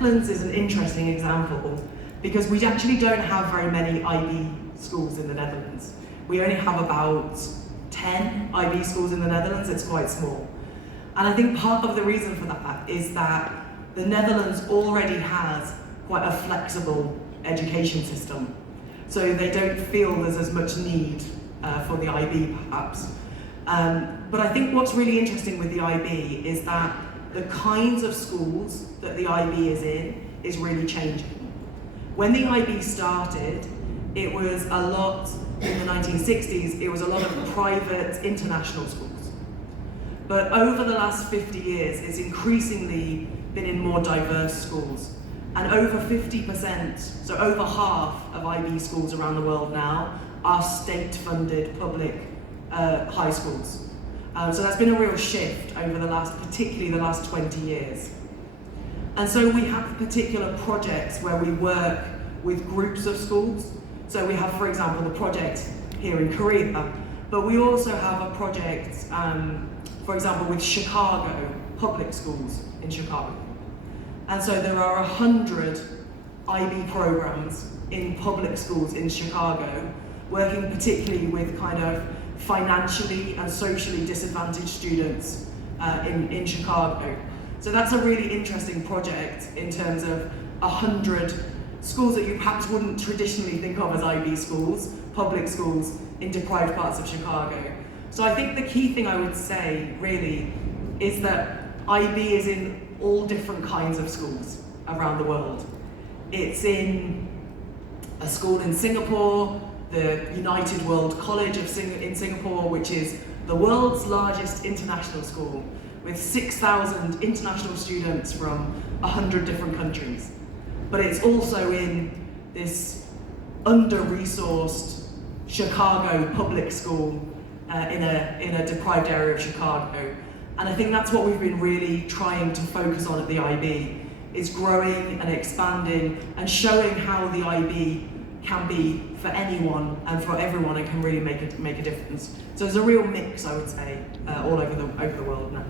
Netherlands is an interesting example because we actually don't have very many IB schools in the Netherlands. We only have about 10 IB schools in the Netherlands. It's quite small. And I think part of the reason for that is that the Netherlands already has quite a flexible education system. So they don't feel there's as much need for the IB perhaps. But I think what's really interesting with the IB is that the kinds of schools that the IB is in is really changing. When the IB started, it was a lot, in the 1960s, it was a lot of private international schools. But over the last 50 years, it's increasingly been in more diverse schools. And over 50%, so over half of IB schools around the world now are state-funded public high schools. So that's been a real shift over particularly the last 20 years. And so we have particular projects where we work with groups of schools. So we have, for example, the project here in Korea, but we also have a project, for example, with Chicago public schools in Chicago. And so there are 100 IB programs in public schools in Chicago, working particularly with kind of financially and socially disadvantaged students in Chicago. So that's a really interesting project in terms of 100 schools that you perhaps wouldn't traditionally think of as IB schools, public schools in deprived parts of Chicago. So I think the key thing I would say really is that IB is in all different kinds of schools around the world. It's in a school in Singapore, the United World College in Singapore, which is the world's largest international school with 6,000 international students from 100 different countries. But it's also in this under-resourced Chicago public school in a deprived area of Chicago. And I think that's what we've been really trying to focus on at the IB, is growing and expanding and showing how the IB can be for anyone and for everyone and can really make a difference. So there's a real mix, I would say, all over the world now.